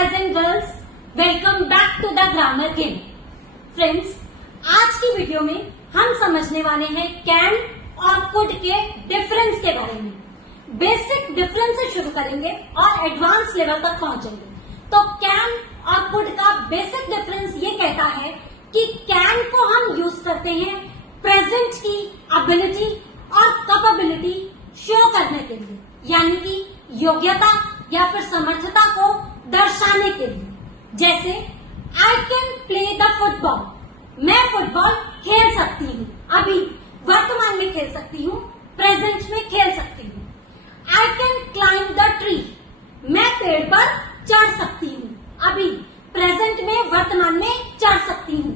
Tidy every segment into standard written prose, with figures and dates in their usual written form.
guys and girls, welcome back to the grammar game. Friends, आज की video में हम समझने वाले हैं कैन और कुड के डिफरेंस के बारे में. बेसिक डिफरेंस से शुरू करेंगे और एडवांस लेवल तक पहुंचेंगे. तो कैन और कुड का बेसिक डिफरेंस ये कहता है कि कैन को हम यूज करते हैं प्रेजेंट की एबिलिटी और कैपेबिलिटी शो करने के लिए, यानी कि योग्यता या फिर समर्थता को दर्शाने के लिए. जैसे I can play the football, मैं फुटबॉल खेल सकती हूँ, अभी वर्तमान में खेल सकती हूँ, प्रेजेंट में खेल सकती हूँ. I can climb the tree, मैं पेड़ पर चढ़ सकती हूँ, अभी प्रेजेंट में वर्तमान में चढ़ सकती हूँ.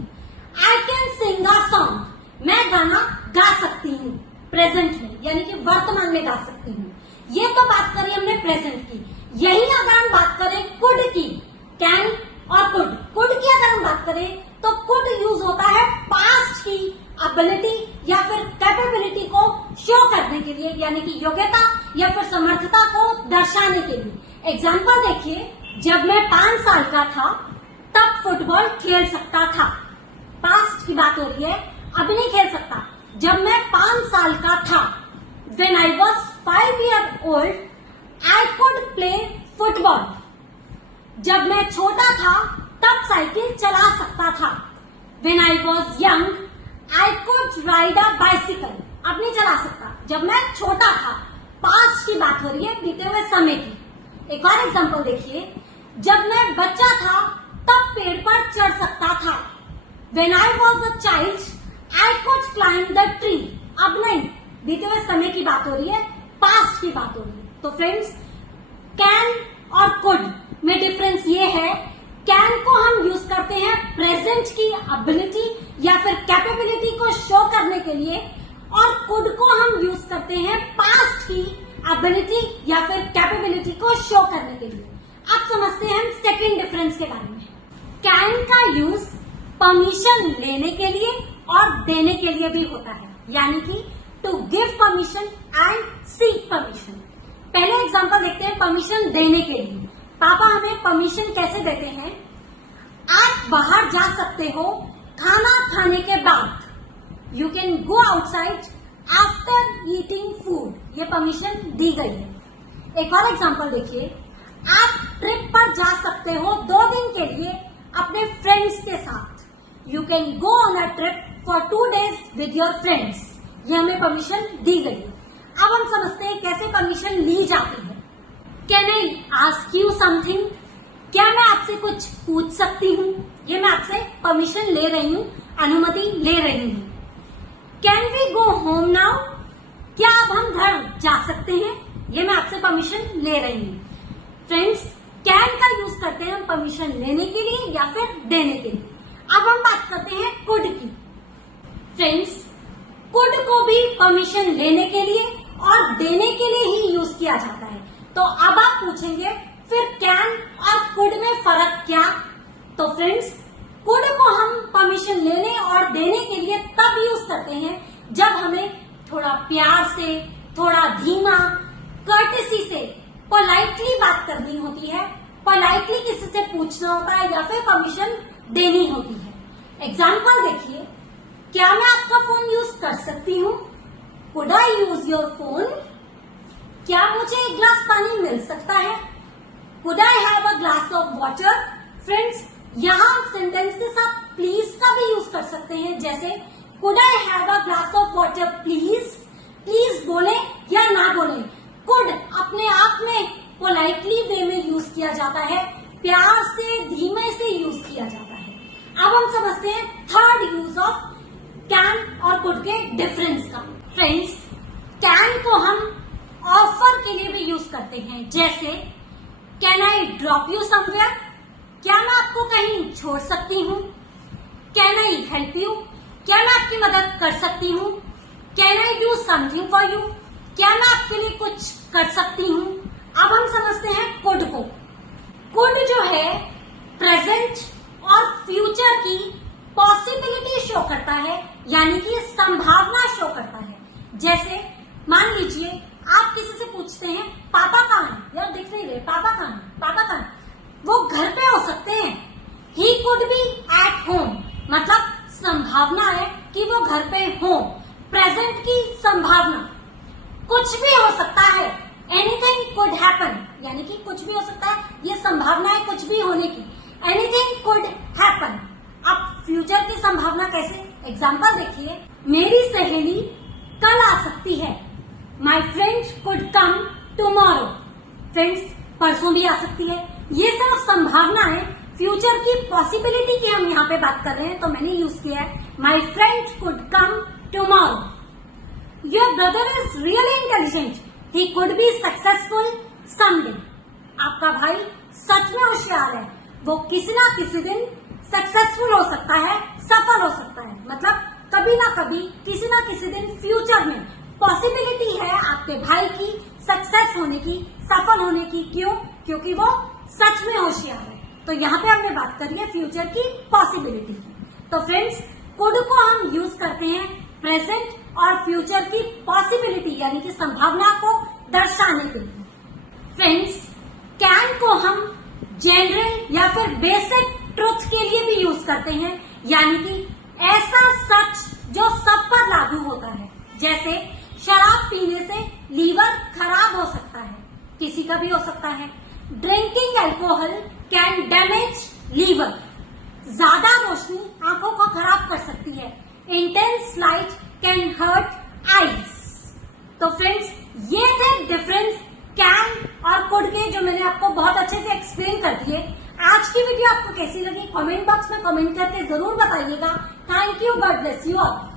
I can sing a song, मैं गाना गा सकती हूँ, प्रेजेंट में यानी कि वर्तमान में गा सकती हूँ. ये तो बात करी हमने प्रेजेंट की. यही अगर हम बात करें कुड की, कैन और कुड की अगर हम बात करें तो कुड यूज होता है पास्ट की एबिलिटी या फिर कैपेबिलिटी को शो करने के लिए, यानी कि योग्यता या फिर समर्थता को दर्शाने के लिए. एग्जाम्पल देखिए, जब मैं 5 साल का था तब फुटबॉल खेल सकता था. पास्ट की बात हो रही है, अभी नहीं खेल सकता. जब मैं 5 साल का था, when I was 5 years old, I could play football. जब मैं छोटा था तब साइकिल चला सकता था. When I was young, I could ride a bicycle. अब नहीं चला सकता. जब मैं छोटा था, पास्ट की बात हो रही है, बीते हुए समय की. एक और एग्जांपल देखिए, जब मैं बच्चा था तब पेड़ पर चढ़ सकता था. When I was a child, I could climb the tree. अब नहीं, बीते हुए समय की बात हो रही है, पास्ट की बात हो रही है. तो फ्रेंड्स, कैन और कुड में डिफरेंस ये है, कैन को हम यूज करते हैं प्रेजेंट की एबिलिटी या फिर कैपेबिलिटी को शो करने के लिए, और कुड को हम यूज करते हैं पास्ट की एबिलिटी या फिर कैपेबिलिटी को शो करने के लिए. अब समझते हैं हम सेकेंड डिफरेंस के बारे में. कैन का यूज परमिशन लेने के लिए और देने के लिए भी होता है, यानी कि to give permission and seek permission. पहले एग्जांपल देखते हैं परमिशन देने के लिए. पापा हमें परमिशन कैसे देते हैं? आप बाहर जा सकते हो खाना खाने के बाद. You can go outside after eating food. ये परमिशन दी गई है. एक और एग्जांपल देखिए, आप ट्रिप पर जा सकते हो 2 दिन के लिए अपने फ्रेंड्स के साथ. You can go on a trip for 2 days with your friends. ये हमें परमिशन दी गई है. अब हम समझते हैं कैसे परमिशन ली जाती है. Can I ask you something? क्या मैं आपसे कुछ पूछ सकती हूँ? ये मैं आपसे परमिशन ले रही हूँ, अनुमति ले रही हूँ. Can we go home now? क्या अब हम घर जा सकते हैं? ये मैं आपसे परमिशन ले रही हूँ. फ्रेंड्स, कैन का यूज करते हैं हम परमिशन लेने के लिए या फिर देने के लिए. अब हम बात करते हैं कुड की. फ्रेंड्स, कुड को भी परमिशन लेने के लिए और देने के लिए ही यूज किया जाता है. तो अब आप पूछेंगे फिर कैन और कुड में फर्क क्या? तो फ्रेंड्स, कुड को हम परमिशन लेने और देने के लिए तब यूज करते हैं जब हमें थोड़ा प्यार से, थोड़ा धीमा, कर्टेसी से, पोलाइटली बात करनी होती है, पोलाइटली किसी से पूछना होता है या फिर परमिशन देनी होती है. एग्जाम्पल देखिए, क्या मैं आपका फोन यूज कर सकती हूँ? Could I use your phone? क्या मुझे एक ग्लास पानी मिल सकता है? Could I have a glass of water? Friends, यहाँ हम सेंटेंस के साथ प्लीज का भी यूज कर सकते हैं. जैसे could I have a glass of water please? Please बोले या ना बोले, कुड अपने आप में पोलाइटली वे में यूज किया जाता है, प्यार से, धीमे से यूज किया जाता है. अब हम समझते हैं थर्ड यूज ऑफ कैन और कुड के डिफरेंस का. फ्रेंड्स, कैन को हम ऑफर के लिए भी यूज करते हैं. जैसे can I drop you somewhere? क्या मैं आपको कहीं छोड़ सकती हूँ? Can I help you? क्या मैं आपकी मदद कर सकती हूँ? Can I do something for you? क्या मैं आपके लिए कुछ कर सकती हूँ? अब हम समझते हैं कुड को. कुड जो है प्रेजेंट और फ्यूचर की पॉसिबिलिटी शो करता है, यानी कि संभावना शो करता है. जैसे मान लीजिए आप किसी से पूछते हैं पापा कहाँ है? यार दिख नहीं रहे, पापा कहाँ है? पापा कहाँ है? वो घर पे वो घर पे हो, प्रेजेंट की संभावना, कुछ भी हो सकता है, एनीथिंग कुड हैपन, यानी कि कुछ भी हो सकता है, ये संभावना है कुछ भी होने की, एनीथिंग कुड हैपन। अब फ्यूचर की संभावना कैसे? एग्जाम्पल देखिए, मेरी सहेली कल आ सकती है, my friend could come tomorrow, friends परसों भी आ सकती है। ये सब संभावना है, फ्यूचर की पॉसिबिलिटी की हम यहाँ पे बात कर रहे हैं, तो मैंने यूज किया है my friend could come tomorrow. Your brother is really intelligent, he could be successful someday. आपका भाई सच में होशियार है, वो किसी ना किसी दिन सक्सेसफुल हो सकता है, सफल हो सकता है। मतलब कभी ना कभी, किसी ना किसी दिन फ्यूचर में पॉसिबिलिटी है आपके भाई की सक्सेस होने की, सफल होने की। क्यों? क्योंकि वो सच में होशियार है। तो यहाँ पे हमने बात करी है फ्यूचर की पॉसिबिलिटी की। तो फ्रेंड्स, कुड को हम यूज करते हैं प्रेजेंट और फ्यूचर की पॉसिबिलिटी यानी कि संभावना को दर्शाने के लिए। फ्रेंड्स, कैन को हम जनरल या फिर बेसिक ट्रुथ के लिए भी यूज करते हैं, यानी कि ऐसा सच जो सब पर लागू होता है। जैसे शराब पीने से लीवर खराब हो सकता है, किसी का भी हो सकता है। Drinking alcohol can damage liver, ज्यादा रोशनी आंखों को खराब कर सकती है। Intense light can hurt eyes. तो फ्रेंड्स, ये थे डिफरेंस कैन और कुड के, जो मैंने आपको बहुत अच्छे से एक्सप्लेन कर दिए। आज की वीडियो आपको कैसी लगी कमेंट बॉक्स में कमेंट करके जरूर बताइएगा। Thank you, God bless you all.